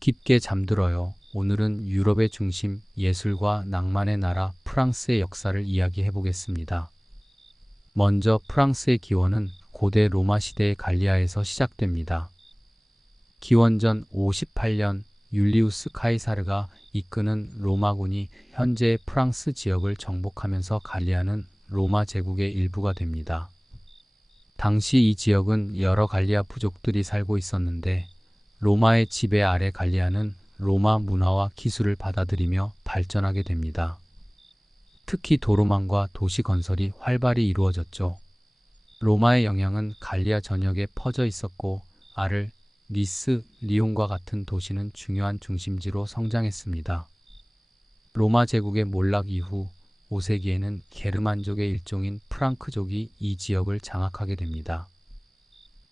깊게 잠들어요. 오늘은 유럽의 중심, 예술과 낭만의 나라 프랑스의 역사를 이야기해 보겠습니다. 먼저 프랑스의 기원은 고대 로마 시대의 갈리아에서 시작됩니다. 기원전 58년 율리우스 카이사르가 이끄는 로마군이 현재의 프랑스 지역을 정복하면서 갈리아는 로마 제국의 일부가 됩니다. 당시 이 지역은 여러 갈리아 부족들이 살고 있었는데 로마의 지배 아래 갈리아는 로마 문화와 기술을 받아들이며 발전하게 됩니다. 특히 도로망과 도시 건설이 활발히 이루어졌죠. 로마의 영향은 갈리아 전역에 퍼져 있었고 아르, 니스, 리옹과 같은 도시는 중요한 중심지로 성장했습니다. 로마 제국의 몰락 이후 5세기에는 게르만족의 일종인 프랑크족이 이 지역을 장악하게 됩니다.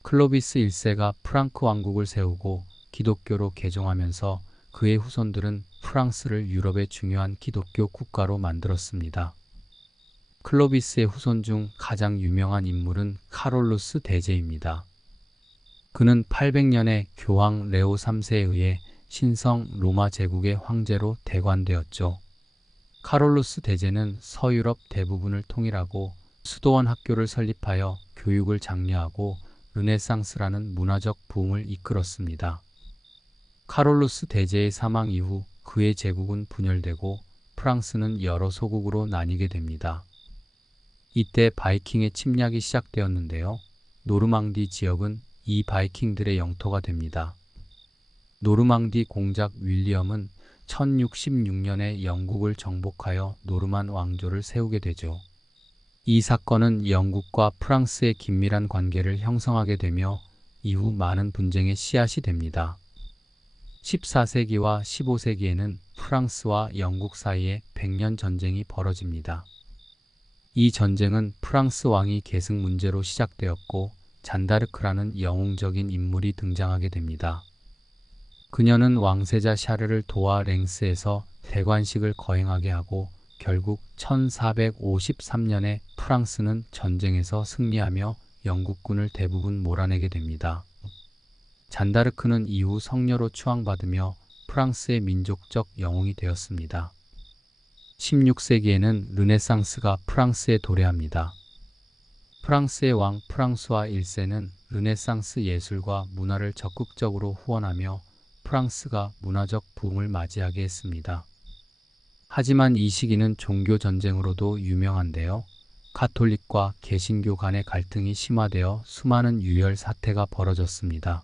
클로비스 1세가 프랑크 왕국을 세우고 기독교로 개종하면서 그의 후손들은 프랑스를 유럽의 중요한 기독교 국가로 만들었습니다. 클로비스의 후손 중 가장 유명한 인물은 카롤루스 대제입니다. 그는 800년에 교황 레오 3세에 의해 신성 로마 제국의 황제로 대관되었죠. 카롤루스 대제는 서유럽 대부분을 통일하고 수도원 학교를 설립하여 교육을 장려하고 르네상스라는 문화적 부흥을 이끌었습니다. 카롤루스 대제의 사망 이후 그의 제국은 분열되고 프랑스는 여러 소국으로 나뉘게 됩니다. 이때 바이킹의 침략이 시작되었는데요. 노르망디 지역은 이 바이킹들의 영토가 됩니다. 노르망디 공작 윌리엄은 1066년에 영국을 정복하여 노르만 왕조를 세우게 되죠. 이 사건은 영국과 프랑스의 긴밀한 관계를 형성하게 되며 이후 많은 분쟁의 씨앗이 됩니다. 14세기와 15세기에는 프랑스와 영국 사이에 100년 전쟁이 벌어집니다. 이 전쟁은 프랑스 왕위 계승 문제로 시작되었고 잔다르크라는 영웅적인 인물이 등장하게 됩니다. 그녀는 왕세자 샤르를 도와 랭스에서 대관식을 거행하게 하고 결국 1453년에 프랑스는 전쟁에서 승리하며 영국군을 대부분 몰아내게 됩니다. 잔다르크는 이후 성녀로 추앙받으며 프랑스의 민족적 영웅이 되었습니다. 16세기에는 르네상스가 프랑스에 도래합니다. 프랑스의 왕 프랑수아 1세는 르네상스 예술과 문화를 적극적으로 후원하며 프랑스가 문화적 붐을 맞이하게 했습니다. 하지만 이 시기는 종교 전쟁으로도 유명한데요. 가톨릭과 개신교 간의 갈등이 심화되어 수많은 유혈 사태가 벌어졌습니다.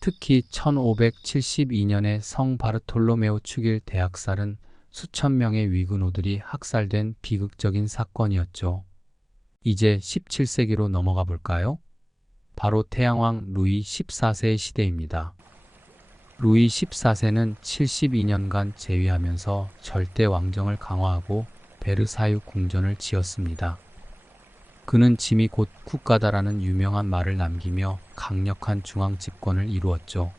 특히 1572년에 성 바르톨로메오 축일 대학살은 수천 명의 위그노들이 학살된 비극적인 사건이었죠. 이제 17세기로 넘어가 볼까요? 바로 태양왕 루이 14세의 시대입니다. 루이 14세는 72년간 재위하면서 절대 왕정을 강화하고 베르사유 궁전을 지었습니다. 그는 짐이 곧 국가다라는 유명한 말을 남기며 강력한 중앙 집권을 이루었죠.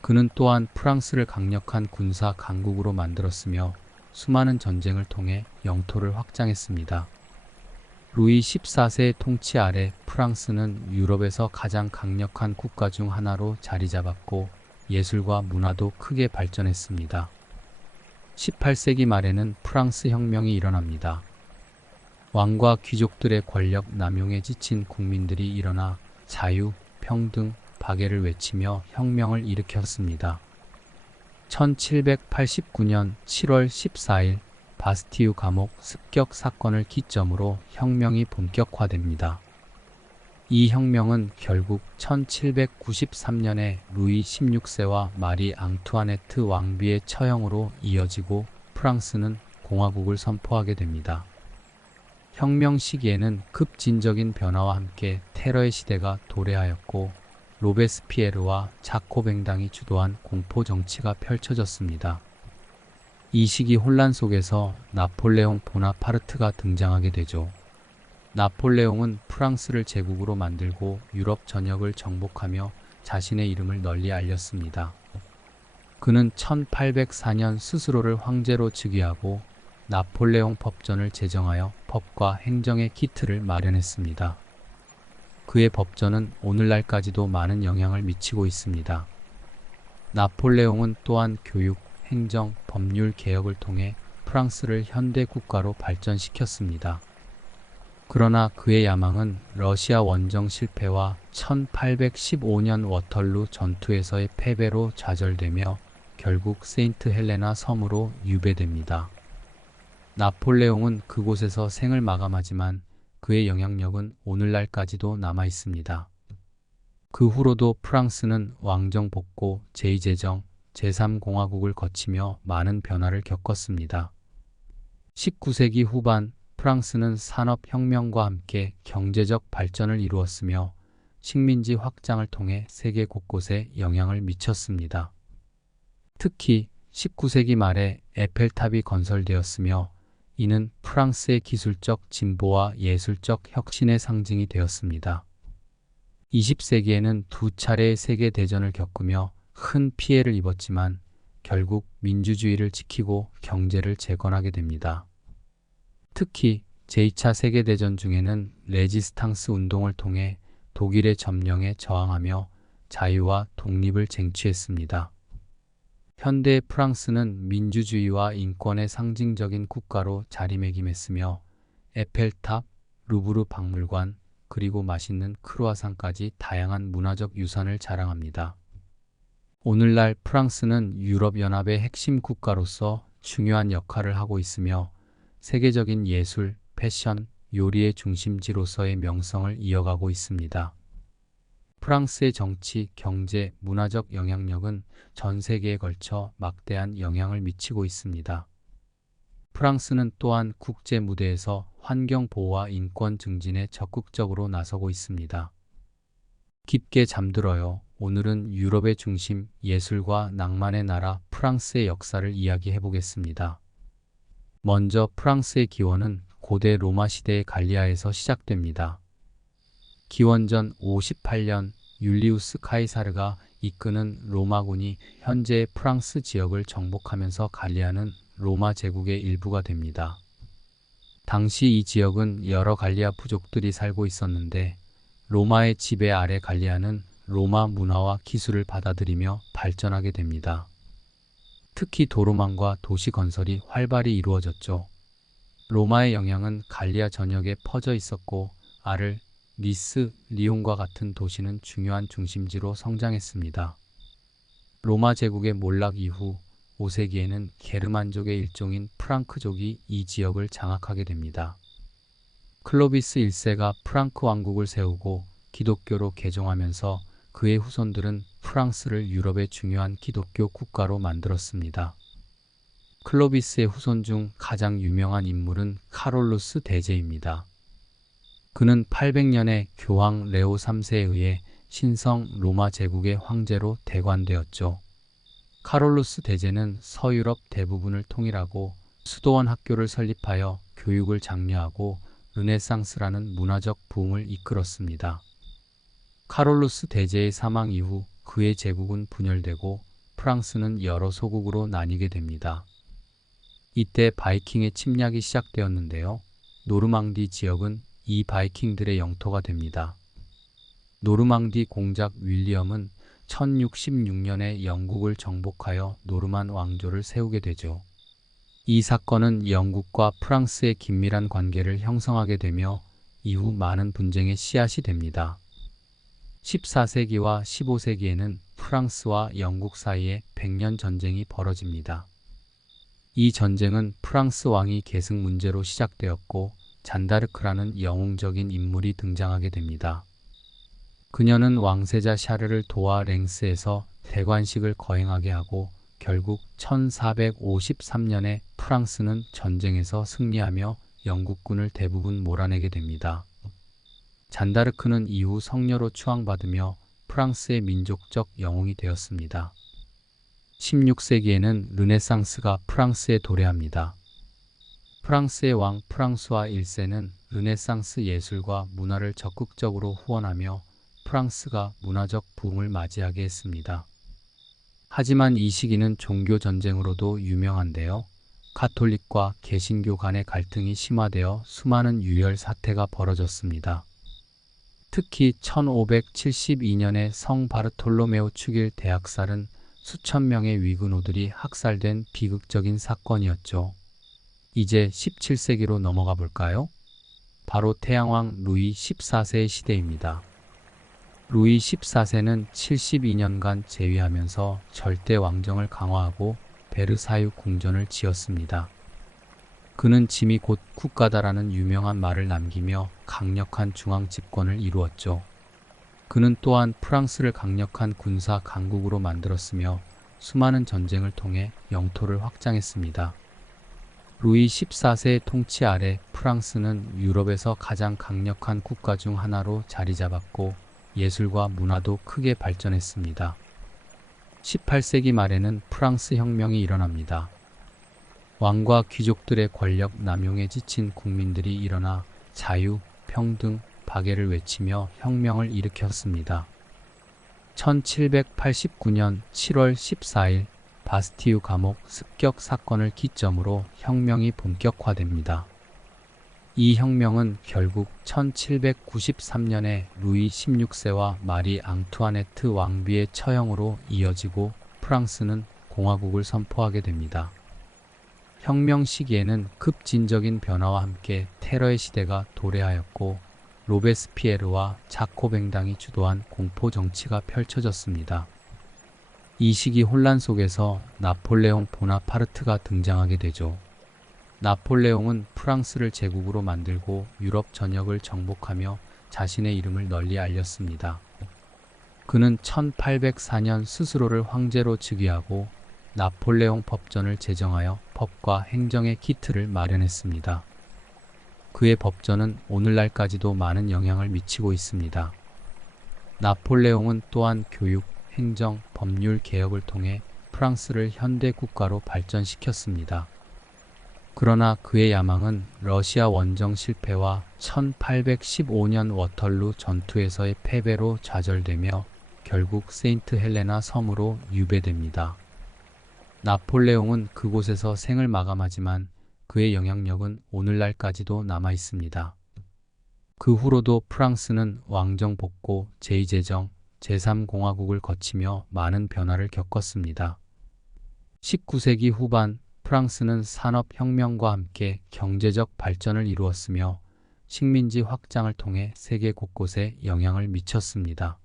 그는 또한 프랑스를 강력한 군사 강국으로 만들었으며 수많은 전쟁을 통해 영토를 확장했습니다. 루이 14세의 통치 아래 프랑스는 유럽에서 가장 강력한 국가 중 하나로 자리 잡았고 예술과 문화도 크게 발전했습니다. 18세기 말에는 프랑스 혁명이 일어납니다. 왕과 귀족들의 권력 남용에 지친 국민들이 일어나 자유, 평등, 박애를 외치며 혁명을 일으켰습니다. 1789년 7월 14일 바스티유 감옥 습격 사건을 기점으로 혁명이 본격화됩니다. 이 혁명은 결국 1793년에 루이 16세와 마리 앙투아네트 왕비의 처형으로 이어지고 프랑스는 공화국을 선포하게 됩니다. 혁명 시기에는 급진적인 변화와 함께 테러의 시대가 도래하였고 로베스피에르와 자코뱅당이 주도한 공포 정치가 펼쳐졌습니다. 이 시기 혼란 속에서 나폴레옹 보나파르트가 등장하게 되죠. 나폴레옹은 프랑스를 제국으로 만들고 유럽 전역을 정복하며 자신의 이름을 널리 알렸습니다. 그는 1804년 스스로를 황제로 즉위하고 나폴레옹 법전을 제정하여 법과 행정의 기틀을 마련했습니다. 그의 법전은 오늘날까지도 많은 영향을 미치고 있습니다. 나폴레옹은 또한 교육, 행정, 법률 개혁을 통해 프랑스를 현대 국가로 발전시켰습니다. 그러나 그의 야망은 러시아 원정 실패와 1815년 워털루 전투에서의 패배로 좌절되며 결국 세인트 헬레나 섬으로 유배됩니다. 나폴레옹은 그곳에서 생을 마감하지만 그의 영향력은 오늘날까지도 남아 있습니다. 그 후로도 프랑스는 왕정 복고, 제2제정, 제3공화국을 거치며 많은 변화를 겪었습니다. 19세기 후반 프랑스는 산업혁명과 함께 경제적 발전을 이루었으며 식민지 확장을 통해 세계 곳곳에 영향을 미쳤습니다. 특히 19세기 말에 에펠탑이 건설되었으며 이는 프랑스의 기술적 진보와 예술적 혁신의 상징이 되었습니다. 20세기에는 두 차례의 세계대전을 겪으며 큰 피해를 입었지만 결국 민주주의를 지키고 경제를 재건하게 됩니다. 특히 제2차 세계대전 중에는 레지스탕스 운동을 통해 독일의 점령에 저항하며 자유와 독립을 쟁취했습니다. 현대 프랑스는 민주주의와 인권의 상징적인 국가로 자리매김했으며 에펠탑, 루브르 박물관, 그리고 맛있는 크루아상까지 다양한 문화적 유산을 자랑합니다. 오늘날 프랑스는 유럽연합의 핵심 국가로서 중요한 역할을 하고 있으며 세계적인 예술, 패션, 요리의 중심지로서의 명성을 이어가고 있습니다. 프랑스의 정치, 경제, 문화적 영향력은 전 세계에 걸쳐 막대한 영향을 미치고 있습니다. 프랑스는 또한 국제 무대에서 환경 보호와 인권 증진에 적극적으로 나서고 있습니다. 깊게 잠들어요. 오늘은 유럽의 중심, 예술과 낭만의 나라 프랑스의 역사를 이야기해 보겠습니다. 먼저 프랑스의 기원은 고대 로마 시대의 갈리아에서 시작됩니다. 기원전 58년 율리우스 카이사르가 이끄는 로마군이 현재의 프랑스 지역을 정복하면서 갈리아는 로마 제국의 일부가 됩니다. 당시 이 지역은 여러 갈리아 부족들이 살고 있었는데 로마의 지배 아래 갈리아는 로마 문화와 기술을 받아들이며 발전하게 됩니다. 특히 도로망과 도시 건설이 활발히 이루어졌죠. 로마의 영향은 갈리아 전역에 퍼져 있었고 아르, 니스, 리옹과 같은 도시는 중요한 중심지로 성장했습니다. 로마 제국의 몰락 이후 5세기에는 게르만족의 일종인 프랑크족이 이 지역을 장악하게 됩니다. 클로비스 1세가 프랑크 왕국을 세우고 기독교로 개종하면서 그의 후손들은 프랑스를 유럽의 중요한 기독교 국가로 만들었습니다. 클로비스의 후손 중 가장 유명한 인물은 카롤루스 대제입니다. 그는 800년에 교황 레오 3세에 의해 신성 로마 제국의 황제로 대관되었죠. 카롤루스 대제는 서유럽 대부분을 통일하고 수도원 학교를 설립하여 교육을 장려하고 르네상스라는 문화적 부흥을 이끌었습니다. 카롤루스 대제의 사망 이후 그의 제국은 분열되고 프랑스는 여러 소국으로 나뉘게 됩니다. 이때 바이킹의 침략이 시작되었는데요. 노르망디 지역은 이 바이킹들의 영토가 됩니다. 노르망디 공작 윌리엄은 1066년에 영국을 정복하여 노르만 왕조를 세우게 되죠. 이 사건은 영국과 프랑스의 긴밀한 관계를 형성하게 되며 이후 많은 분쟁의 씨앗이 됩니다. 14세기와 15세기에는 프랑스와 영국 사이에 100년 전쟁이 벌어집니다. 이 전쟁은 프랑스 왕위 계승 문제로 시작되었고 잔다르크라는 영웅적인 인물이 등장하게 됩니다. 그녀는 왕세자 샤르를 도와 랭스에서 대관식을 거행하게 하고 결국 1453년에 프랑스는 전쟁에서 승리하며 영국군을 대부분 몰아내게 됩니다. 잔다르크는 이후 성녀로 추앙받으며 프랑스의 민족적 영웅이 되었습니다. 16세기에는 르네상스가 프랑스에 도래합니다. 프랑스의 왕 프랑수아 1세는 르네상스 예술과 문화를 적극적으로 후원하며 프랑스가 문화적 부흥을 맞이하게 했습니다. 하지만 이 시기는 종교 전쟁으로도 유명한데요. 가톨릭과 개신교 간의 갈등이 심화되어 수많은 유혈 사태가 벌어졌습니다. 특히 1572년에 성 바르톨로메오 축일 대학살은 수천 명의 위근호들이 학살된 비극적인 사건이었죠. 이제 17세기로 넘어가 볼까요? 바로 태양왕 루이 14세의 시대입니다. 루이 14세는 72년간 재위하면서 절대 왕정을 강화하고 베르사유 궁전을 지었습니다. 그는 짐이 곧 국가다라는 유명한 말을 남기며 강력한 중앙 집권을 이루었죠. 그는 또한 프랑스를 강력한 군사 강국으로 만들었으며 수많은 전쟁을 통해 영토를 확장했습니다. 루이 14세의 통치 아래 프랑스는 유럽에서 가장 강력한 국가 중 하나로 자리 잡았고 예술과 문화도 크게 발전했습니다. 18세기 말에는 프랑스 혁명이 일어납니다. 왕과 귀족들의 권력 남용에 지친 국민들이 일어나 자유, 평등, 박애를 외치며 혁명을 일으켰습니다. 1789년 7월 14일 바스티유 감옥 습격 사건을 기점으로 혁명이 본격화됩니다. 이 혁명은 결국 1793년에 루이 16세와 마리 앙투아네트 왕비의 처형으로 이어지고 프랑스는 공화국을 선포하게 됩니다. 혁명 시기에는 급진적인 변화와 함께 테러의 시대가 도래하였고 로베스피에르와 자코뱅당이 주도한 공포 정치가 펼쳐졌습니다. 이 시기 혼란 속에서 나폴레옹 보나파르트가 등장하게 되죠. 나폴레옹은 프랑스를 제국으로 만들고 유럽 전역을 정복하며 자신의 이름을 널리 알렸습니다. 그는 1804년 스스로를 황제로 즉위하고 나폴레옹 법전을 제정하여 법과 행정의 기틀을 마련했습니다. 그의 법전은 오늘날까지도 많은 영향을 미치고 있습니다. 나폴레옹은 또한 교육, 행정, 법률 개혁을 통해 프랑스를 현대 국가로 발전시켰습니다. 그러나 그의 야망은 러시아 원정 실패와 1815년 워털루 전투에서의 패배로 좌절되며 결국 세인트 헬레나 섬으로 유배됩니다. 나폴레옹은 그곳에서 생을 마감하지만 그의 영향력은 오늘날까지도 남아 있습니다. 그 후로도 프랑스는 왕정 복고, 제2제정, 제3공화국을 거치며 많은 변화를 겪었습니다. 19세기 후반 프랑스는 산업혁명과 함께 경제적 발전을 이루었으며 식민지 확장을 통해 세계 곳곳에 영향을 미쳤습니다.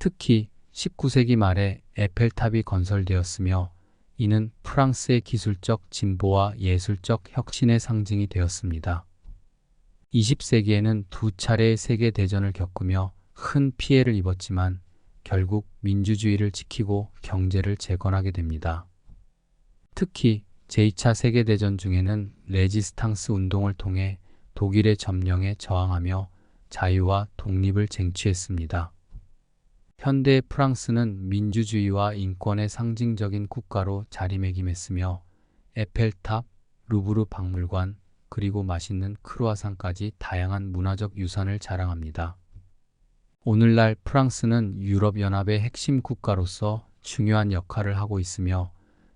특히 19세기 말에 에펠탑이 건설되었으며 이는 프랑스의 기술적 진보와 예술적 혁신의 상징이 되었습니다. 20세기에는 두 차례의 세계대전을 겪으며 큰 피해를 입었지만 결국 민주주의를 지키고 경제를 재건하게 됩니다. 특히 제2차 세계대전 중에는 레지스탕스 운동을 통해 독일의 점령에 저항하며 자유와 독립을 쟁취했습니다. 현대의 프랑스는 민주주의와 인권의 상징적인 국가로 자리매김했으며 에펠탑, 루브르 박물관, 그리고 맛있는 크루아상까지 다양한 문화적 유산을 자랑합니다. 오늘날 프랑스는 유럽연합의 핵심 국가로서 중요한 역할을 하고 있으며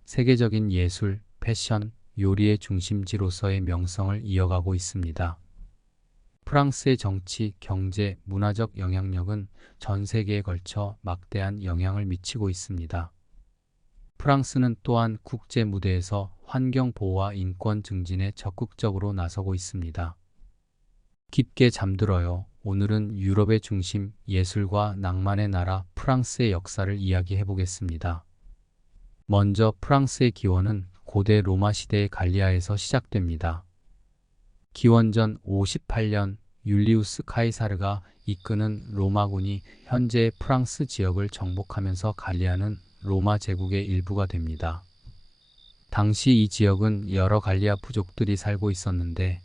세계적인 예술, 패션, 요리의 중심지로서의 명성을 이어가고 있습니다. 프랑스의 정치, 경제, 문화적 영향력은 전 세계에 걸쳐 막대한 영향을 미치고 있습니다. 프랑스는 또한 국제 무대에서 환경 보호와 인권 증진에 적극적으로 나서고 있습니다. 깊게 잠들어요. 오늘은 유럽의 중심, 예술과 낭만의 나라 프랑스의 역사를 이야기해 보겠습니다. 먼저 프랑스의 기원은 고대 로마 시대의 갈리아에서 시작됩니다. 기원전 58년 율리우스 카이사르가 이끄는 로마군이 현재의 프랑스 지역을 정복하면서 갈리아는 로마 제국의 일부가 됩니다. 당시 이 지역은 여러 갈리아 부족들이 살고 있었는데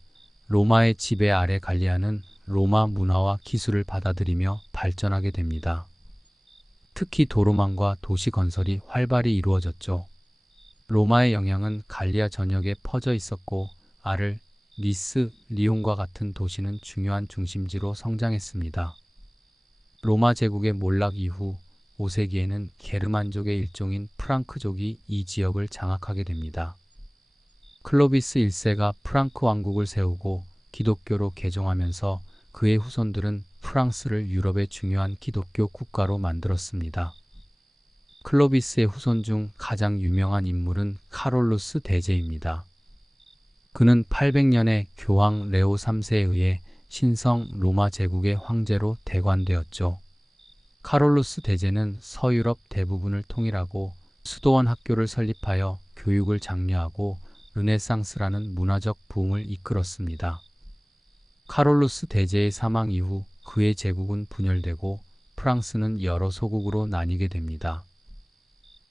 로마의 지배 아래 갈리아는 로마 문화와 기술을 받아들이며 발전하게 됩니다. 특히 도로망과 도시 건설이 활발히 이루어졌죠. 로마의 영향은 갈리아 전역에 퍼져 있었고 아를, 니스, 리옹과 같은 도시는 중요한 중심지로 성장했습니다. 로마 제국의 몰락 이후 5세기에는 게르만족의 일종인 프랑크족이 이 지역을 장악하게 됩니다. 클로비스 1세가 프랑크 왕국을 세우고 기독교로 개종하면서 그의 후손들은 프랑스를 유럽의 중요한 기독교 국가로 만들었습니다. 클로비스의 후손 중 가장 유명한 인물은 카롤루스 대제입니다. 그는 800년에 교황 레오 3세에 의해 신성 로마 제국의 황제로 대관되었죠. 카롤루스 대제는 서유럽 대부분을 통일하고 수도원 학교를 설립하여 교육을 장려하고 르네상스라는 문화적 부흥을 이끌었습니다. 카롤루스 대제의 사망 이후 그의 제국은 분열되고 프랑스는 여러 소국으로 나뉘게 됩니다.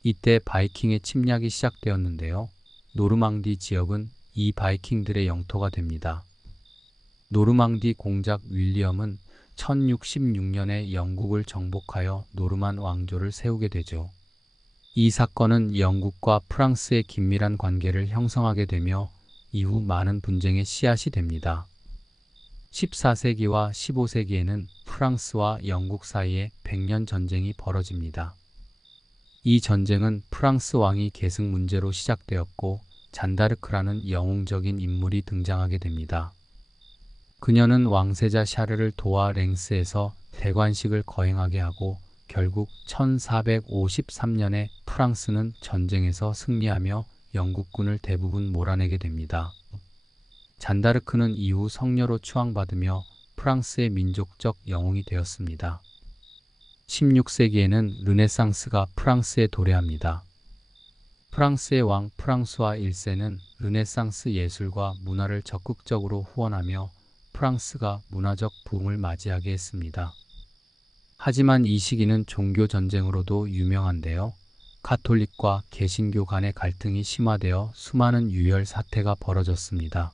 이때 바이킹의 침략이 시작되었는데요. 노르망디 지역은 이 바이킹들의 영토가 됩니다. 노르망디 공작 윌리엄은 1066년에 영국을 정복하여 노르만 왕조를 세우게 되죠. 이 사건은 영국과 프랑스의 긴밀한 관계를 형성하게 되며 이후 많은 분쟁의 씨앗이 됩니다. 14세기와 15세기에는 프랑스와 영국 사이에 100년 전쟁이 벌어집니다. 이 전쟁은 프랑스 왕위 계승 문제로 시작되었고 잔다르크라는 영웅적인 인물이 등장하게 됩니다. 그녀는 왕세자 샤르를 도와 랭스에서 대관식을 거행하게 하고 결국 1453년에 프랑스는 전쟁에서 승리하며 영국군을 대부분 몰아내게 됩니다. 잔다르크는 이후 성녀로 추앙받으며 프랑스의 민족적 영웅이 되었습니다. 16세기에는 르네상스가 프랑스에 도래합니다. 프랑스의 왕 프랑수아 1세는 르네상스 예술과 문화를 적극적으로 후원하며 프랑스가 문화적 부흥을 맞이하게 했습니다. 하지만 이 시기는 종교 전쟁으로도 유명한데요. 가톨릭과 개신교 간의 갈등이 심화되어 수많은 유혈 사태가 벌어졌습니다.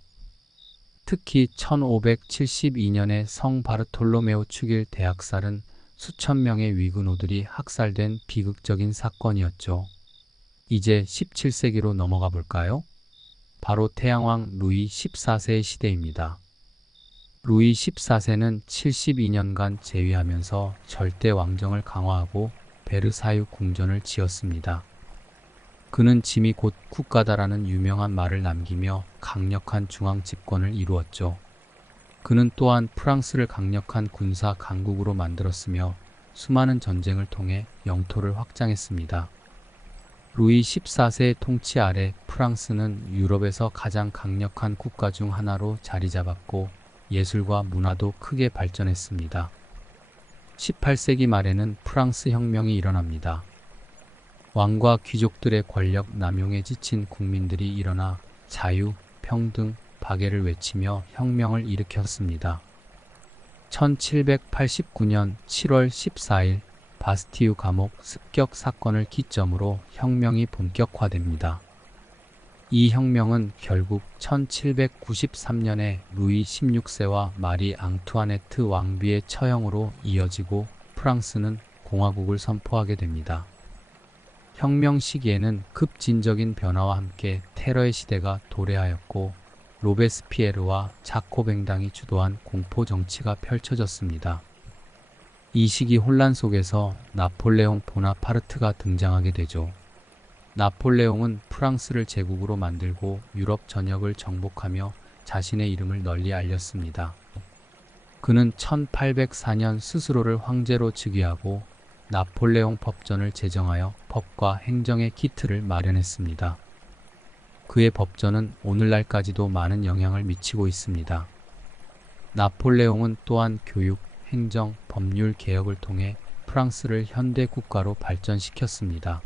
특히 1572년에 성 바르톨로메오 축일 대학살은 수천 명의 위그노들이 학살된 비극적인 사건이었죠. 이제 17세기로 넘어가 볼까요? 바로 태양왕 루이 14세의 시대입니다. 루이 14세는 72년간 재위하면서 절대 왕정을 강화하고 베르사유 궁전을 지었습니다. 그는 짐이 곧 국가다라는 유명한 말을 남기며 강력한 중앙 집권을 이루었죠. 그는 또한 프랑스를 강력한 군사 강국으로 만들었으며 수많은 전쟁을 통해 영토를 확장했습니다. 루이 14세의 통치 아래 프랑스는 유럽에서 가장 강력한 국가 중 하나로 자리 잡았고 예술과 문화도 크게 발전했습니다. 18세기 말에는 프랑스 혁명이 일어납니다. 왕과 귀족들의 권력 남용에 지친 국민들이 일어나 자유, 평등, 박애를 외치며 혁명을 일으켰습니다. 1789년 7월 14일 바스티유 감옥 습격 사건을 기점으로 혁명이 본격화됩니다. 이 혁명은 결국 1793년에 루이 16세와 마리 앙투아네트 왕비의 처형으로 이어지고 프랑스는 공화국을 선포하게 됩니다. 혁명 시기에는 급진적인 변화와 함께 테러의 시대가 도래하였고 로베스피에르와 자코뱅당이 주도한 공포 정치가 펼쳐졌습니다. 이 시기 혼란 속에서 나폴레옹 보나파르트가 등장하게 되죠. 나폴레옹은 프랑스를 제국으로 만들고 유럽 전역을 정복하며 자신의 이름을 널리 알렸습니다. 그는 1804년 스스로를 황제로 즉위하고 나폴레옹 법전을 제정하여 법과 행정의 기틀을 마련했습니다. 그의 법전은 오늘날까지도 많은 영향을 미치고 있습니다. 나폴레옹은 또한 교육, 행정, 법률 개혁을 통해 프랑스를 현대 국가로 발전시켰습니다.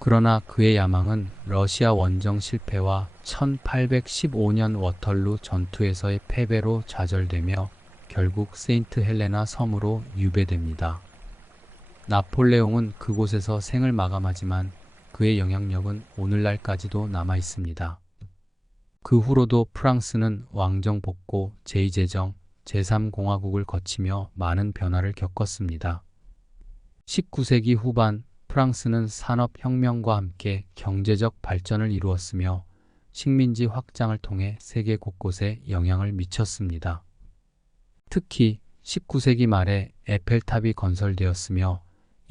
그러나 그의 야망은 러시아 원정 실패와 1815년 워털루 전투에서의 패배로 좌절되며 결국 세인트 헬레나 섬으로 유배됩니다. 나폴레옹은 그곳에서 생을 마감하지만 그의 영향력은 오늘날까지도 남아 있습니다. 그 후로도 프랑스는 왕정 복고, 제2제정, 제3공화국을 거치며 많은 변화를 겪었습니다. 19세기 후반 프랑스는 산업혁명과 함께 경제적 발전을 이루었으며 식민지 확장을 통해 세계 곳곳에 영향을 미쳤습니다. 특히 19세기 말에 에펠탑이 건설되었으며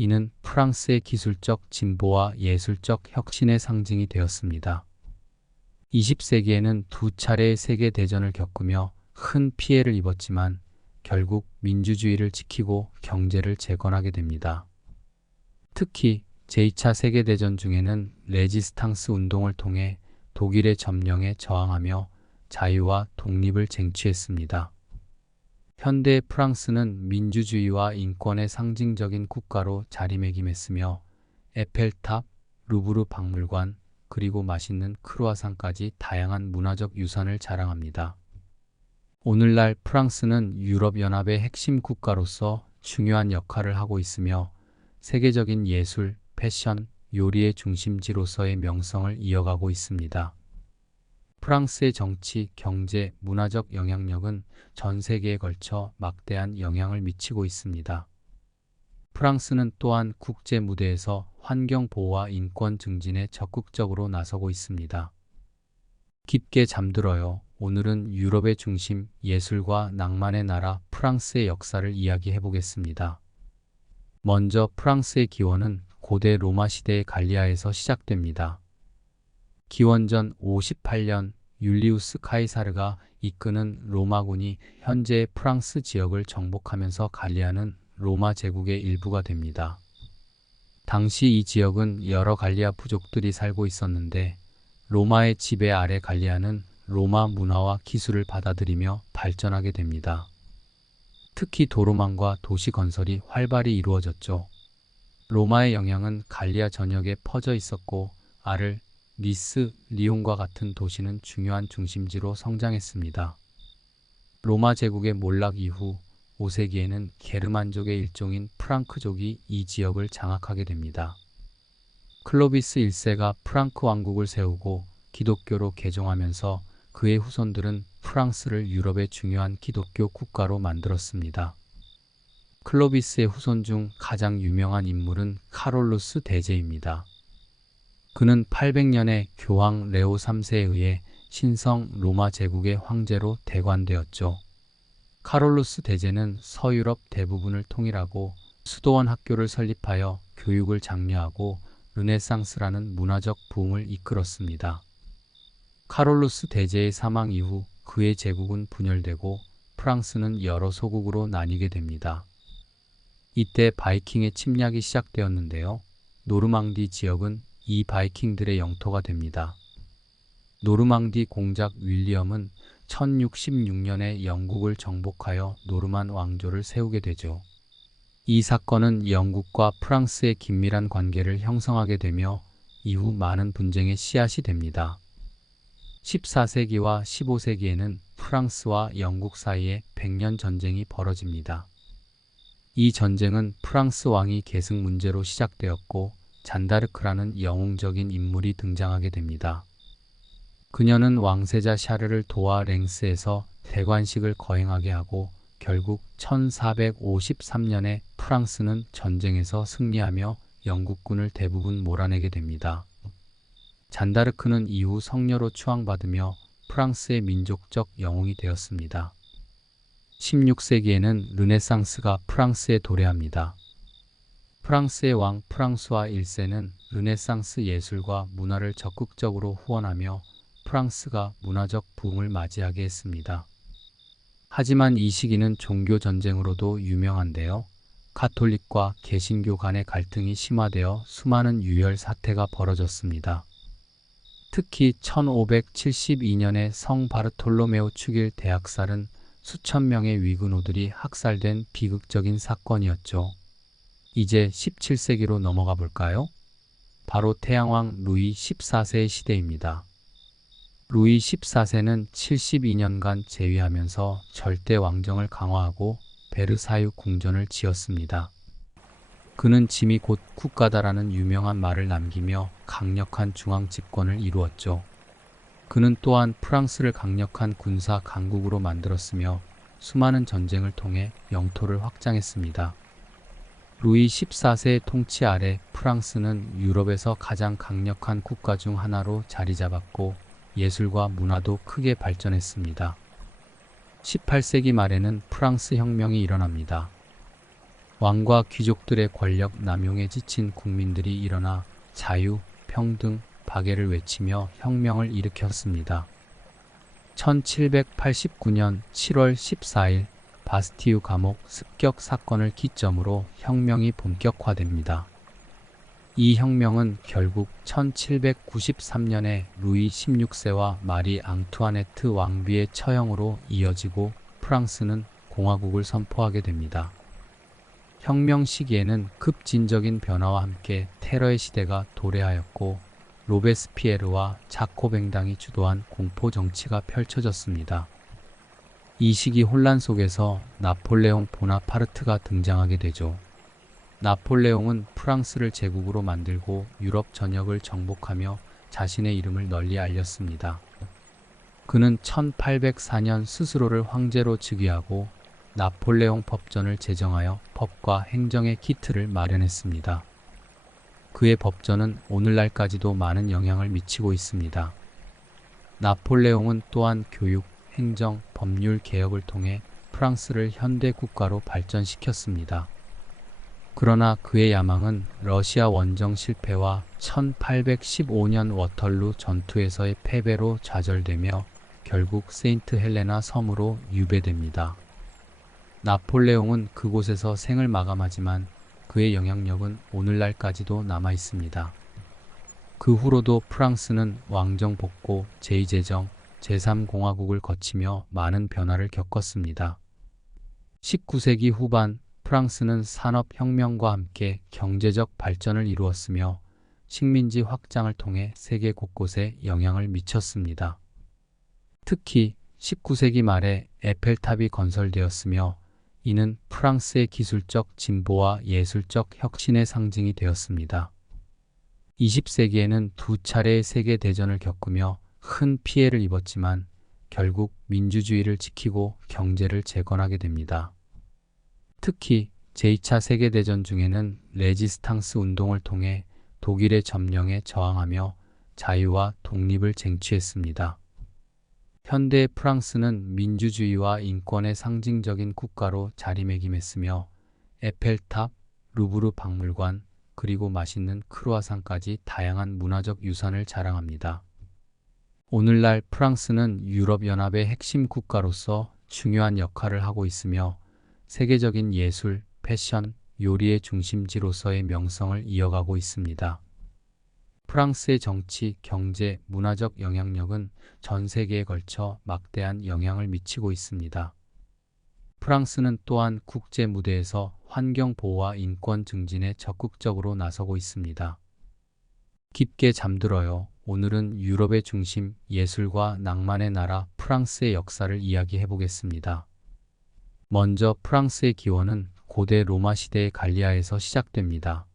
이는 프랑스의 기술적 진보와 예술적 혁신의 상징이 되었습니다. 20세기에는 두 차례의 세계대전을 겪으며 큰 피해를 입었지만 결국 민주주의를 지키고 경제를 재건하게 됩니다. 특히 제2차 세계대전 중에는 레지스탕스 운동을 통해 독일의 점령에 저항하며 자유와 독립을 쟁취했습니다. 현대 프랑스는 민주주의와 인권의 상징적인 국가로 자리매김했으며 에펠탑, 루브르 박물관, 그리고 맛있는 크루아상까지 다양한 문화적 유산을 자랑합니다. 오늘날 프랑스는 유럽연합의 핵심 국가로서 중요한 역할을 하고 있으며 세계적인 예술, 패션, 요리의 중심지로서의 명성을 이어가고 있습니다. 프랑스의 정치, 경제, 문화적 영향력은 전 세계에 걸쳐 막대한 영향을 미치고 있습니다. 프랑스는 또한 국제 무대에서 환경 보호와 인권 증진에 적극적으로 나서고 있습니다. 깊게 잠들어요. 오늘은 유럽의 중심, 예술과 낭만의 나라 프랑스의 역사를 이야기해 보겠습니다. 먼저 프랑스의 기원은 고대 로마 시대의 갈리아에서 시작됩니다. 기원전 58년 율리우스 카이사르가 이끄는 로마군이 현재의 프랑스 지역을 정복하면서 갈리아는 로마 제국의 일부가 됩니다. 당시 이 지역은 여러 갈리아 부족들이 살고 있었는데 로마의 지배 아래 갈리아는 로마 문화와 기술을 받아들이며 발전하게 됩니다. 특히 도로망과 도시 건설이 활발히 이루어졌죠. 로마의 영향은 갈리아 전역에 퍼져 있었고 아를, 니스, 리옹과 같은 도시는 중요한 중심지로 성장했습니다. 로마 제국의 몰락 이후 5세기에는 게르만족의 일종인 프랑크족이 이 지역을 장악하게 됩니다. 클로비스 1세가 프랑크 왕국을 세우고 기독교로 개종하면서 그의 후손들은 프랑스를 유럽의 중요한 기독교 국가로 만들었습니다. 클로비스의 후손 중 가장 유명한 인물은 카롤루스 대제입니다. 그는 800년에 교황 레오 3세에 의해 신성 로마 제국의 황제로 대관되었죠. 카롤루스 대제는 서유럽 대부분을 통일하고 수도원 학교를 설립하여 교육을 장려하고 르네상스라는 문화적 부흥을 이끌었습니다. 카롤루스 대제의 사망 이후 그의 제국은 분열되고 프랑스는 여러 소국으로 나뉘게 됩니다. 이때 바이킹의 침략이 시작되었는데요. 노르망디 지역은 이 바이킹들의 영토가 됩니다. 노르망디 공작 윌리엄은 1066년에 영국을 정복하여 노르만 왕조를 세우게 되죠. 이 사건은 영국과 프랑스의 긴밀한 관계를 형성하게 되며 이후 많은 분쟁의 씨앗이 됩니다. 14세기와 15세기에는 프랑스와 영국 사이에 100년 전쟁이 벌어집니다. 이 전쟁은 프랑스 왕위 계승 문제로 시작되었고 잔다르크라는 영웅적인 인물이 등장하게 됩니다. 그녀는 왕세자 샤르를 도와 랭스에서 대관식을 거행하게 하고 결국 1453년에 프랑스는 전쟁에서 승리하며 영국군을 대부분 몰아내게 됩니다. 잔다르크는 이후 성녀로 추앙받으며 프랑스의 민족적 영웅이 되었습니다. 16세기에는 르네상스가 프랑스에 도래합니다. 프랑스의 왕 프랑수아 1세는 르네상스 예술과 문화를 적극적으로 후원하며 프랑스가 문화적 부흥을 맞이하게 했습니다. 하지만 이 시기는 종교 전쟁으로도 유명한데요. 가톨릭과 개신교 간의 갈등이 심화되어 수많은 유혈 사태가 벌어졌습니다. 특히 1572년에 성 바르톨로메오 축일 대학살은 수천 명의 위그노들이 학살된 비극적인 사건이었죠. 이제 17세기로 넘어가 볼까요? 바로 태양왕 루이 14세의 시대입니다. 루이 14세는 72년간 재위하면서 절대 왕정을 강화하고 베르사유 궁전을 지었습니다. 그는 짐이 곧 국가다라는 유명한 말을 남기며 강력한 중앙 집권을 이루었죠. 그는 또한 프랑스를 강력한 군사 강국으로 만들었으며 수많은 전쟁을 통해 영토를 확장했습니다. 루이 14세의 통치 아래 프랑스는 유럽에서 가장 강력한 국가 중 하나로 자리 잡았고 예술과 문화도 크게 발전했습니다. 18세기 말에는 프랑스 혁명이 일어납니다. 왕과 귀족들의 권력 남용에 지친 국민들이 일어나 자유, 평등, 박애를 외치며 혁명을 일으켰습니다. 1789년 7월 14일 바스티유 감옥 습격 사건을 기점으로 혁명이 본격화됩니다. 이 혁명은 결국 1793년에 루이 16세와 마리 앙투아네트 왕비의 처형으로 이어지고 프랑스는 공화국을 선포하게 됩니다. 혁명 시기에는 급진적인 변화와 함께 테러의 시대가 도래하였고 로베스피에르와 자코뱅당이 주도한 공포 정치가 펼쳐졌습니다. 이 시기 혼란 속에서 나폴레옹 보나파르트가 등장하게 되죠. 나폴레옹은 프랑스를 제국으로 만들고 유럽 전역을 정복하며 자신의 이름을 널리 알렸습니다. 그는 1804년 스스로를 황제로 즉위하고 나폴레옹 법전을 제정하여 법과 행정의 기틀을 마련했습니다. 그의 법전은 오늘날까지도 많은 영향을 미치고 있습니다. 나폴레옹은 또한 교육, 행정, 법률 개혁을 통해 프랑스를 현대 국가로 발전시켰습니다. 그러나 그의 야망은 러시아 원정 실패와 1815년 워털루 전투에서의 패배로 좌절되며 결국 세인트 헬레나 섬으로 유배됩니다. 나폴레옹은 그곳에서 생을 마감하지만 그의 영향력은 오늘날까지도 남아 있습니다. 그 후로도 프랑스는 왕정 복고, 제2제정, 제3공화국을 거치며 많은 변화를 겪었습니다. 19세기 후반 프랑스는 산업혁명과 함께 경제적 발전을 이루었으며 식민지 확장을 통해 세계 곳곳에 영향을 미쳤습니다. 특히 19세기 말에 에펠탑이 건설되었으며 이는 프랑스의 기술적 진보와 예술적 혁신의 상징이 되었습니다. 20세기에는 두 차례의 세계대전을 겪으며 큰 피해를 입었지만 결국 민주주의를 지키고 경제를 재건하게 됩니다. 특히 제2차 세계대전 중에는 레지스탕스 운동을 통해 독일의 점령에 저항하며 자유와 독립을 쟁취했습니다. 현대 프랑스는 민주주의와 인권의 상징적인 국가로 자리매김했으며 에펠탑, 루브르 박물관, 그리고 맛있는 크루아상까지 다양한 문화적 유산을 자랑합니다. 오늘날 프랑스는 유럽연합의 핵심 국가로서 중요한 역할을 하고 있으며 세계적인 예술, 패션, 요리의 중심지로서의 명성을 이어가고 있습니다. 프랑스의 정치, 경제, 문화적 영향력은 전 세계에 걸쳐 막대한 영향을 미치고 있습니다. 프랑스는 또한 국제 무대에서 환경 보호와 인권 증진에 적극적으로 나서고 있습니다. 깊게 잠들어요. 오늘은 유럽의 중심, 예술과 낭만의 나라 프랑스의 역사를 이야기해 보겠습니다. 먼저 프랑스의 기원은 고대 로마 시대의 갈리아에서 시작됩니다.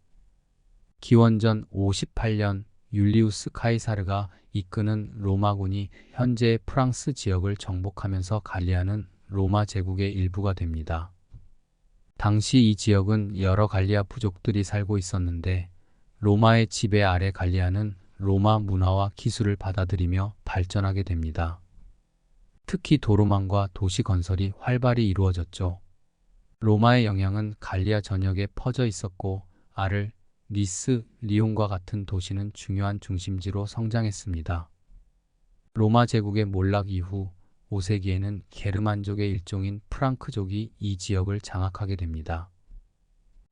기원전 58년 율리우스 카이사르가 이끄는 로마군이 현재의 프랑스 지역을 정복하면서 갈리아는 로마 제국의 일부가 됩니다. 당시 이 지역은 여러 갈리아 부족들이 살고 있었는데 로마의 지배 아래 갈리아는 로마 문화와 기술을 받아들이며 발전하게 됩니다. 특히 도로망과 도시 건설이 활발히 이루어졌죠. 로마의 영향은 갈리아 전역에 퍼져 있었고 아르, 니스, 리옹과 같은 도시는 중요한 중심지로 성장했습니다. 로마 제국의 몰락 이후 5세기에는 게르만족의 일종인 프랑크족이 이 지역을 장악하게 됩니다.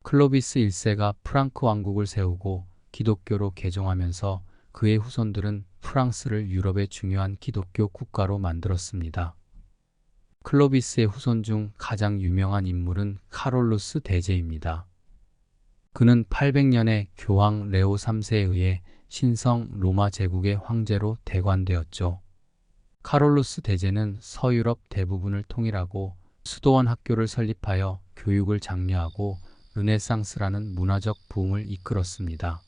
클로비스 1세가 프랑크 왕국을 세우고 기독교로 개종하면서 그의 후손들은 프랑스를 유럽의 중요한 기독교 국가로 만들었습니다. 클로비스의 후손 중 가장 유명한 인물은 카롤루스 대제입니다. 그는 800년에 교황 레오 3세에 의해 신성 로마 제국의 황제로 대관되었죠. 카롤루스 대제는 서유럽 대부분을 통일하고 수도원 학교를 설립하여 교육을 장려하고 르네상스라는 문화적 부흥을 이끌었습니다.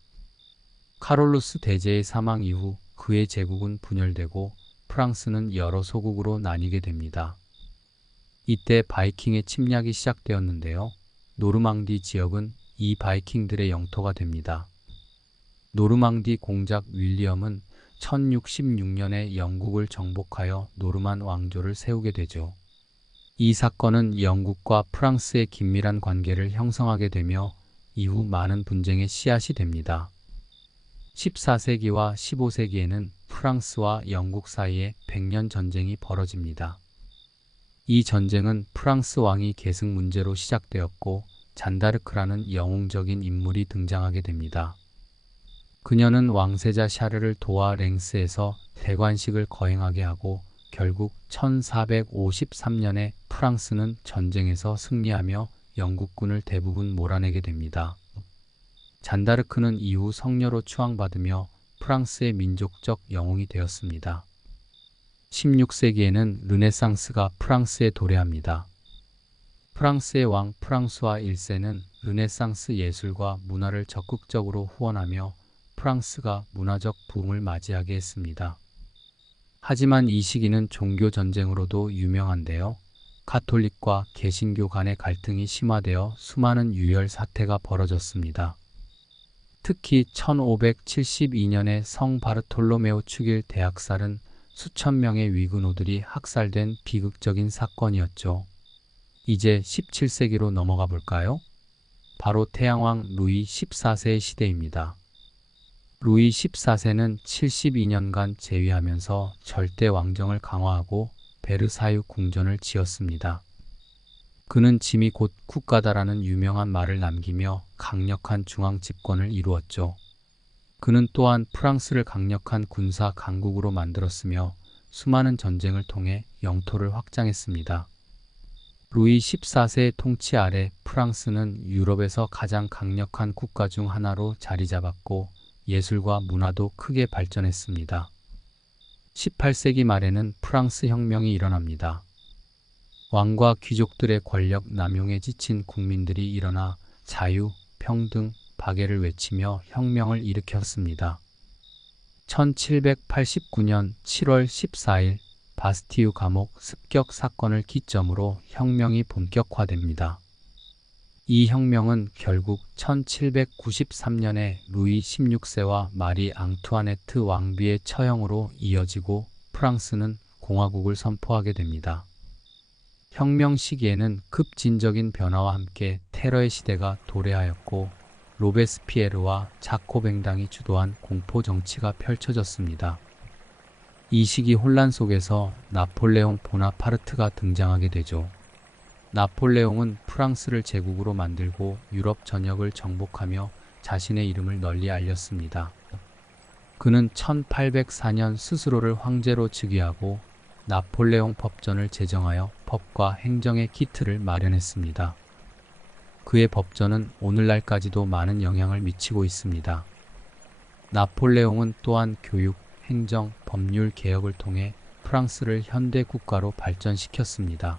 카롤루스 대제의 사망 이후 그의 제국은 분열되고 프랑스는 여러 소국으로 나뉘게 됩니다. 이때 바이킹의 침략이 시작되었는데요. 노르망디 지역은 이 바이킹들의 영토가 됩니다. 노르망디 공작 윌리엄은 1066년에 영국을 정복하여 노르만 왕조를 세우게 되죠. 이 사건은 영국과 프랑스의 긴밀한 관계를 형성하게 되며 이후 많은 분쟁의 씨앗이 됩니다. 14세기와 15세기에는 프랑스와 영국 사이에 100년 전쟁이 벌어집니다. 이 전쟁은 프랑스 왕위 계승 문제로 시작되었고 잔다르크라는 영웅적인 인물이 등장하게 됩니다. 그녀는 왕세자 샤르를 도와 랭스에서 대관식을 거행하게 하고 결국 1453년에 프랑스는 전쟁에서 승리하며 영국군을 대부분 몰아내게 됩니다. 잔다르크는 이후 성녀로 추앙받으며 프랑스의 민족적 영웅이 되었습니다. 16세기에는 르네상스가 프랑스에 도래합니다. 프랑스의 왕 프랑수아 1세는 르네상스 예술과 문화를 적극적으로 후원하며 프랑스가 문화적 붐을 맞이하게 했습니다. 하지만 이 시기는 종교 전쟁으로도 유명한데요. 가톨릭과 개신교 간의 갈등이 심화되어 수많은 유혈 사태가 벌어졌습니다. 특히 1572년에 성 바르톨로메오 축일 대학살은 수천 명의 위그노들이 학살된 비극적인 사건이었죠. 이제 17세기로 넘어가 볼까요? 바로 태양왕 루이 14세의 시대입니다. 루이 14세는 72년간 재위하면서 절대 왕정을 강화하고 베르사유 궁전을 지었습니다. 그는 짐이 곧 국가다라는 유명한 말을 남기며 강력한 중앙 집권을 이루었죠. 그는 또한 프랑스를 강력한 군사 강국으로 만들었으며 수많은 전쟁을 통해 영토를 확장했습니다. 루이 14세의 통치 아래 프랑스는 유럽에서 가장 강력한 국가 중 하나로 자리 잡았고 예술과 문화도 크게 발전했습니다. 18세기 말에는 프랑스 혁명이 일어납니다. 왕과 귀족들의 권력 남용에 지친 국민들이 일어나 자유, 평등, 박애를 외치며 혁명을 일으켰습니다. 1789년 7월 14일 바스티유 감옥 습격 사건을 기점으로 혁명이 본격화됩니다. 이 혁명은 결국 1793년에 루이 16세와 마리 앙투아네트 왕비의 처형으로 이어지고 프랑스는 공화국을 선포하게 됩니다. 혁명 시기에는 급진적인 변화와 함께 테러의 시대가 도래하였고 로베스피에르와 자코뱅당이 주도한 공포 정치가 펼쳐졌습니다. 이 시기 혼란 속에서 나폴레옹 보나파르트가 등장하게 되죠. 나폴레옹은 프랑스를 제국으로 만들고 유럽 전역을 정복하며 자신의 이름을 널리 알렸습니다. 그는 1804년 스스로를 황제로 즉위하고 나폴레옹 법전을 제정하여 법과 행정의 기틀을 마련했습니다. 그의 법전은 오늘날까지도 많은 영향을 미치고 있습니다. 나폴레옹은 또한 교육, 행정, 법률 개혁을 통해 프랑스를 현대 국가로 발전시켰습니다.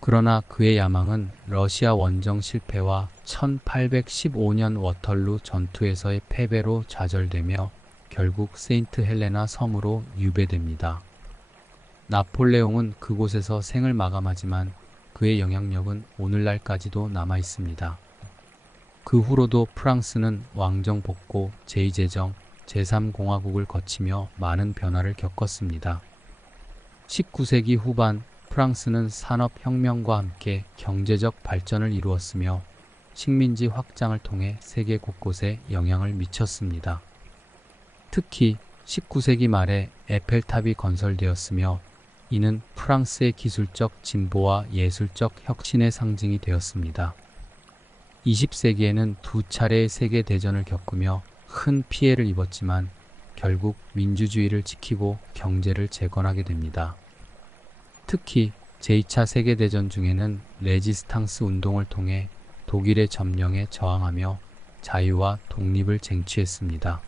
그러나 그의 야망은 러시아 원정 실패와 1815년 워털루 전투에서의 패배로 좌절되며 결국 세인트 헬레나 섬으로 유배됩니다. 나폴레옹은 그곳에서 생을 마감하지만 그의 영향력은 오늘날까지도 남아 있습니다. 그 후로도 프랑스는 왕정 복고, 제2제정, 제3공화국을 거치며 많은 변화를 겪었습니다. 19세기 후반 프랑스는 산업혁명과 함께 경제적 발전을 이루었으며 식민지 확장을 통해 세계 곳곳에 영향을 미쳤습니다. 특히 19세기 말에 에펠탑이 건설되었으며 이는 프랑스의 기술적 진보와 예술적 혁신의 상징이 되었습니다. 20세기에는 두 차례의 세계대전을 겪으며 큰 피해를 입었지만 결국 민주주의를 지키고 경제를 재건하게 됩니다. 특히 제2차 세계대전 중에는 레지스탕스 운동을 통해 독일의 점령에 저항하며 자유와 독립을 쟁취했습니다.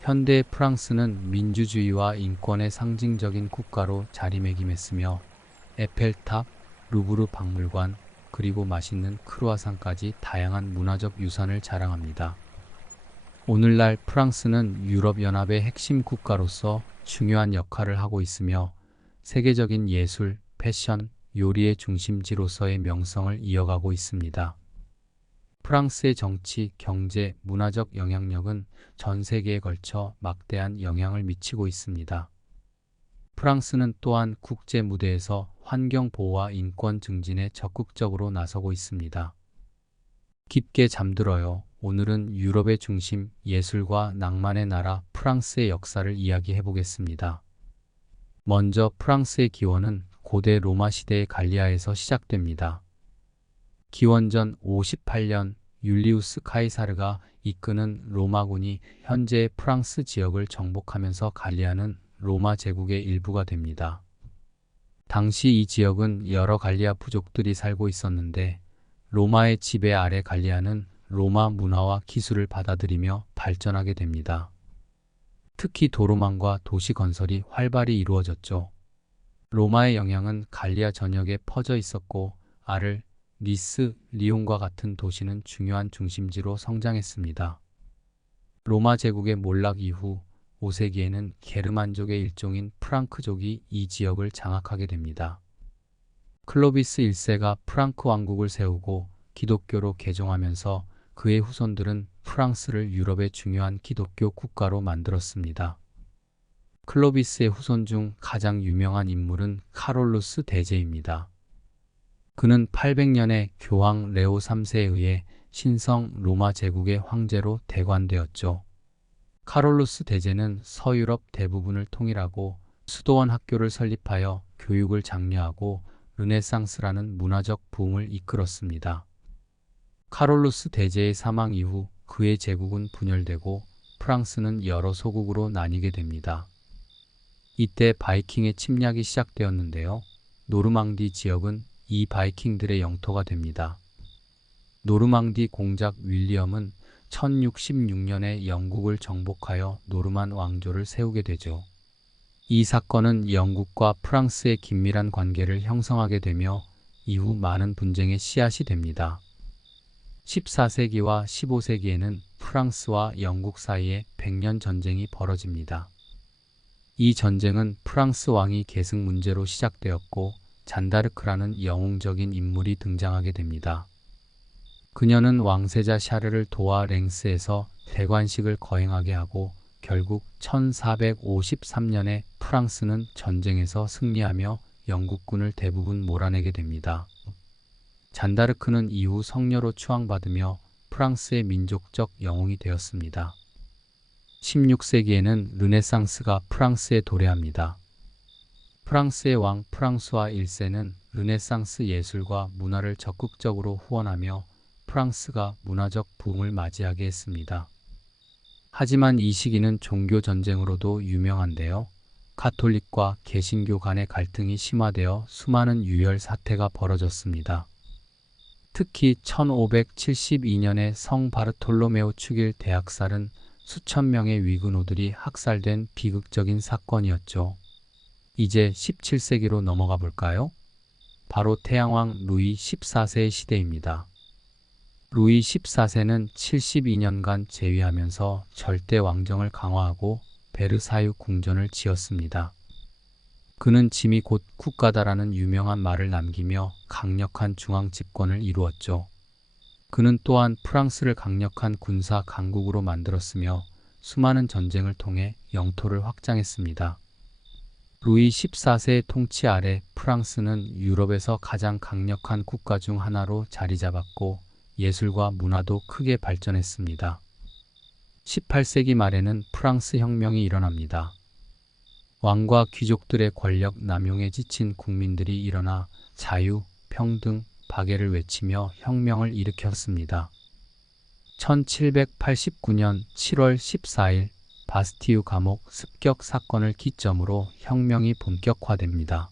현대의 프랑스는 민주주의와 인권의 상징적인 국가로 자리매김했으며 에펠탑, 루브르 박물관, 그리고 맛있는 크루아상까지 다양한 문화적 유산을 자랑합니다. 오늘날 프랑스는 유럽연합의 핵심 국가로서 중요한 역할을 하고 있으며 세계적인 예술, 패션, 요리의 중심지로서의 명성을 이어가고 있습니다. 프랑스의 정치, 경제, 문화적 영향력은 전 세계에 걸쳐 막대한 영향을 미치고 있습니다. 프랑스는 또한 국제 무대에서 환경 보호와 인권 증진에 적극적으로 나서고 있습니다. 깊게 잠들어요. 오늘은 유럽의 중심, 예술과 낭만의 나라 프랑스의 역사를 이야기해 보겠습니다. 먼저 프랑스의 기원은 고대 로마 시대의 갈리아에서 시작됩니다. 기원전 58년 율리우스 카이사르가 이끄는 로마군이 현재의 프랑스 지역을 정복하면서 갈리아는 로마 제국의 일부가 됩니다. 당시 이 지역은 여러 갈리아 부족들이 살고 있었는데 로마의 지배 아래 갈리아는 로마 문화와 기술을 받아들이며 발전하게 됩니다. 특히 도로망과 도시 건설이 활발히 이루어졌죠. 로마의 영향은 갈리아 전역에 퍼져 있었고 아르, 니스, 리옹과 같은 도시는 중요한 중심지로 성장했습니다. 로마 제국의 몰락 이후 5세기에는 게르만족의 일종인 프랑크족이 이 지역을 장악하게 됩니다. 클로비스 1세가 프랑크 왕국을 세우고 기독교로 개종하면서 그의 후손들은 프랑스를 유럽의 중요한 기독교 국가로 만들었습니다. 클로비스의 후손 중 가장 유명한 인물은 카롤루스 대제입니다. 그는 800년에 교황 레오 3세에 의해 신성 로마 제국의 황제로 대관되었죠. 카롤루스 대제는 서유럽 대부분을 통일하고 수도원 학교를 설립하여 교육을 장려하고 르네상스라는 문화적 부흥을 이끌었습니다. 카롤루스 대제의 사망 이후 그의 제국은 분열되고 프랑스는 여러 소국으로 나뉘게 됩니다. 이때 바이킹의 침략이 시작되었는데요. 노르망디 지역은 이 바이킹들의 영토가 됩니다. 노르망디 공작 윌리엄은 1066년에 영국을 정복하여 노르만 왕조를 세우게 되죠. 이 사건은 영국과 프랑스의 긴밀한 관계를 형성하게 되며 이후 많은 분쟁의 씨앗이 됩니다. 14세기와 15세기에는 프랑스와 영국 사이에 100년 전쟁이 벌어집니다. 이 전쟁은 프랑스 왕위 계승 문제로 시작되었고 잔다르크라는 영웅적인 인물이 등장하게 됩니다. 그녀는 왕세자 샤르를 도와 랭스에서 대관식을 거행하게 하고 결국 1453년에 프랑스는 전쟁에서 승리하며 영국군을 대부분 몰아내게 됩니다. 잔다르크는 이후 성녀로 추앙받으며 프랑스의 민족적 영웅이 되었습니다. 16세기에는 르네상스가 프랑스에 도래합니다. 프랑스의 왕 프랑수아 1세는 르네상스 예술과 문화를 적극적으로 후원하며 프랑스가 문화적 부흥을 맞이하게 했습니다. 하지만 이 시기는 종교 전쟁으로도 유명한데요. 가톨릭과 개신교 간의 갈등이 심화되어 수많은 유혈 사태가 벌어졌습니다. 특히 1572년에 성 바르톨로메오 축일 대학살은 수천 명의 위그노들이 학살된 비극적인 사건이었죠. 이제 17세기로 넘어가 볼까요? 바로 태양왕 루이 14세의 시대입니다. 루이 14세는 72년간 재위하면서 절대 왕정을 강화하고 베르사유 궁전을 지었습니다. 그는 짐이 곧 국가다라는 유명한 말을 남기며 강력한 중앙 집권을 이루었죠. 그는 또한 프랑스를 강력한 군사 강국으로 만들었으며 수많은 전쟁을 통해 영토를 확장했습니다. 루이 14세의 통치 아래 프랑스는 유럽에서 가장 강력한 국가 중 하나로 자리 잡았고 예술과 문화도 크게 발전했습니다. 18세기 말에는 프랑스 혁명이 일어납니다. 왕과 귀족들의 권력 남용에 지친 국민들이 일어나 자유, 평등, 박애를 외치며 혁명을 일으켰습니다. 1789년 7월 14일 바스티유 감옥 습격 사건을 기점으로 혁명이 본격화됩니다.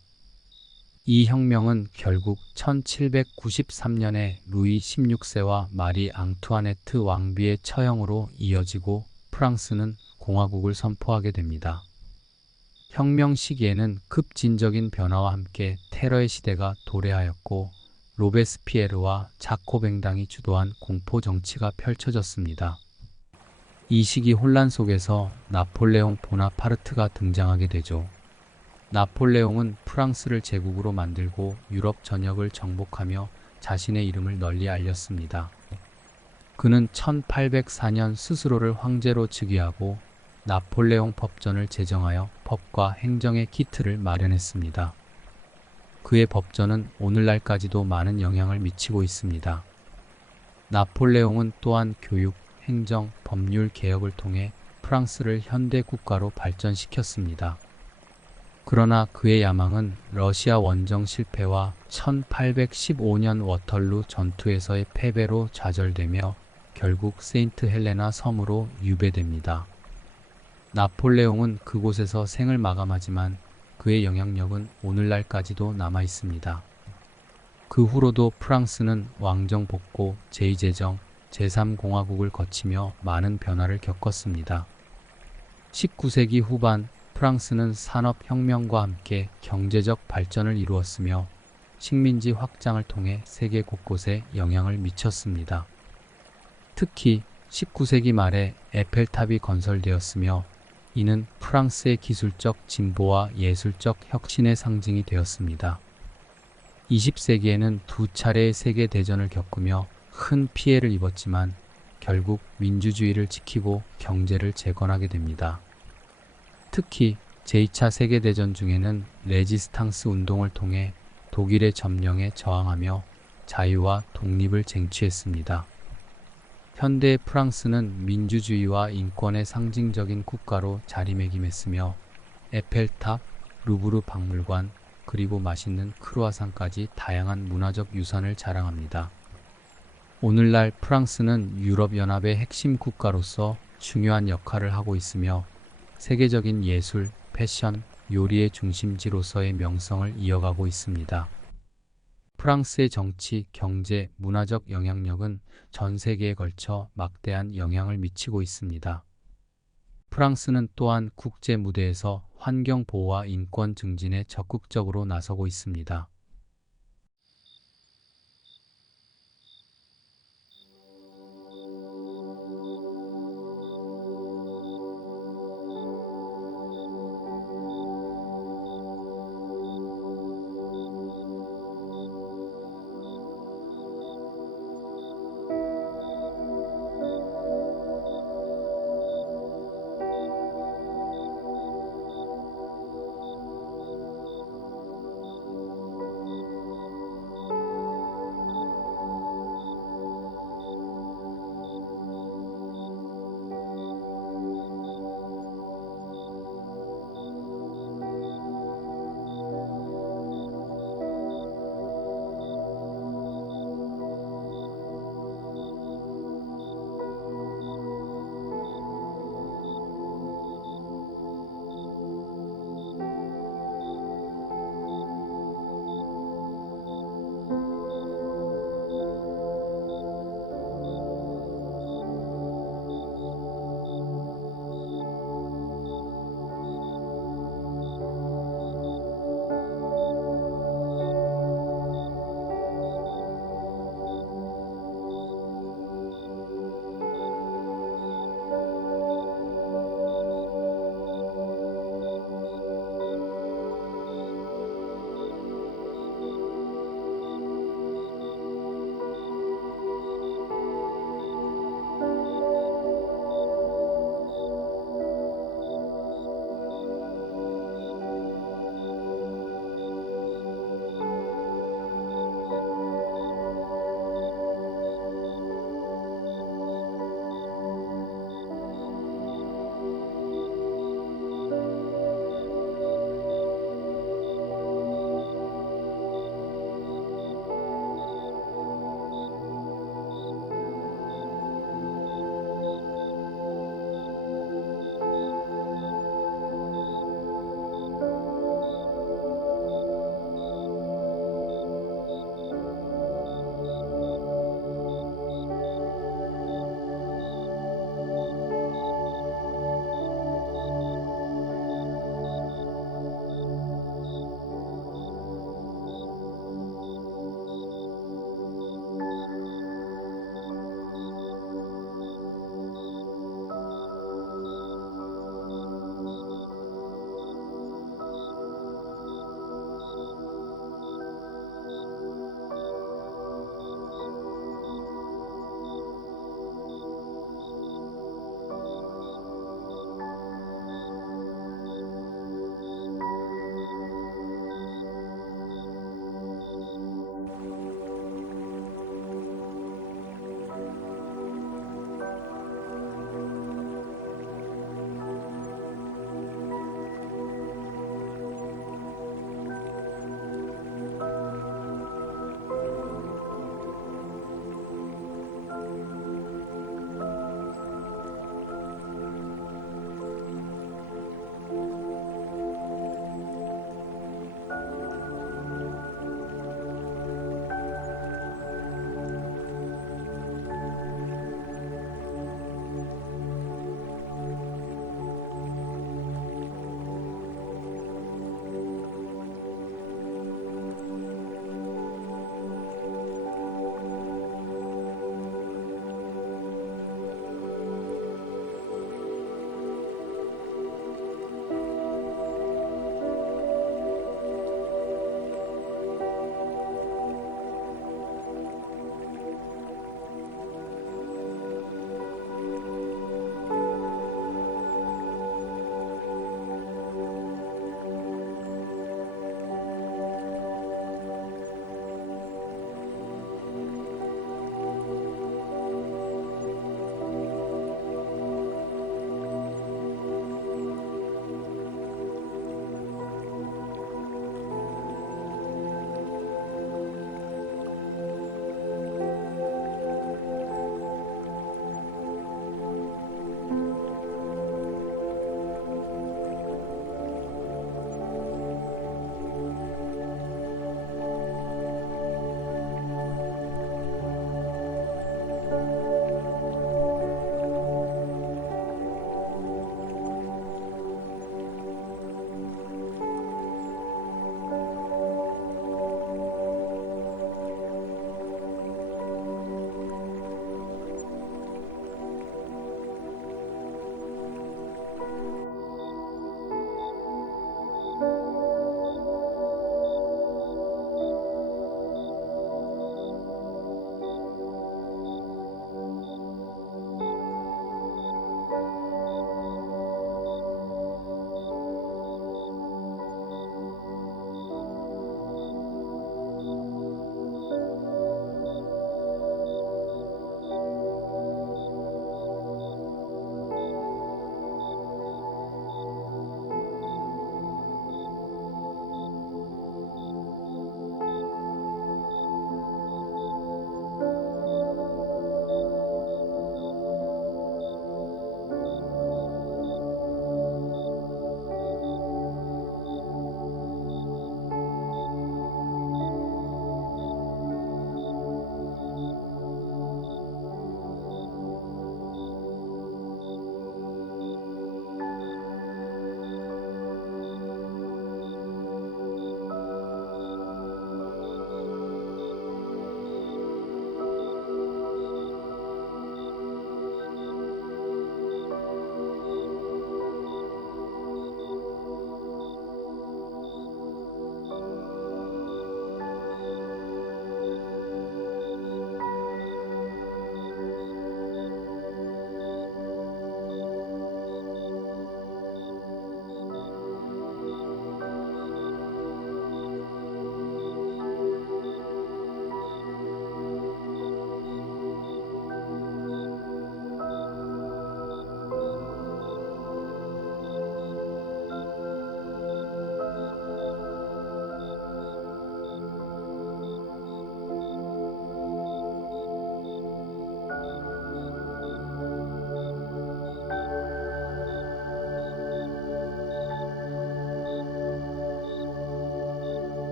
이 혁명은 결국 1793년에 루이 16세와 마리 앙투아네트 왕비의 처형으로 이어지고 프랑스는 공화국을 선포하게 됩니다. 혁명 시기에는 급진적인 변화와 함께 테러의 시대가 도래하였고 로베스피에르와 자코뱅당이 주도한 공포 정치가 펼쳐졌습니다. 이 시기 혼란 속에서 나폴레옹 보나파르트가 등장하게 되죠. 나폴레옹은 프랑스를 제국으로 만들고 유럽 전역을 정복하며 자신의 이름을 널리 알렸습니다. 그는 1804년 스스로를 황제로 즉위하고 나폴레옹 법전을 제정하여 법과 행정의 기틀을 마련했습니다. 그의 법전은 오늘날까지도 많은 영향을 미치고 있습니다. 나폴레옹은 또한 교육, 행정, 법률 개혁을 통해 프랑스를 현대 국가로 발전시켰습니다. 그러나 그의 야망은 러시아 원정 실패와 1815년 워털루 전투에서의 패배로 좌절되며 결국 세인트 헬레나 섬으로 유배됩니다. 나폴레옹은 그곳에서 생을 마감하지만 그의 영향력은 오늘날까지도 남아 있습니다. 그 후로도 프랑스는 왕정 복고, 제2제정, 제3공화국을 거치며 많은 변화를 겪었습니다. 19세기 후반 프랑스는 산업혁명과 함께 경제적 발전을 이루었으며 식민지 확장을 통해 세계 곳곳에 영향을 미쳤습니다. 특히 19세기 말에 에펠탑이 건설되었으며 이는 프랑스의 기술적 진보와 예술적 혁신의 상징이 되었습니다. 20세기에는 두 차례의 세계대전을 겪으며 큰 피해를 입었지만 결국 민주주의를 지키고 경제를 재건하게 됩니다. 특히 제2차 세계대전 중에는 레지스탕스 운동을 통해 독일의 점령에 저항하며 자유와 독립을 쟁취했습니다. 현대의 프랑스는 민주주의와 인권의 상징적인 국가로 자리매김했으며 에펠탑, 루브르 박물관, 그리고 맛있는 크루아상까지 다양한 문화적 유산을 자랑합니다. 오늘날 프랑스는 유럽연합의 핵심 국가로서 중요한 역할을 하고 있으며 세계적인 예술, 패션, 요리의 중심지로서의 명성을 이어가고 있습니다. 프랑스의 정치, 경제, 문화적 영향력은 전 세계에 걸쳐 막대한 영향을 미치고 있습니다. 프랑스는 또한 국제 무대에서 환경 보호와 인권 증진에 적극적으로 나서고 있습니다.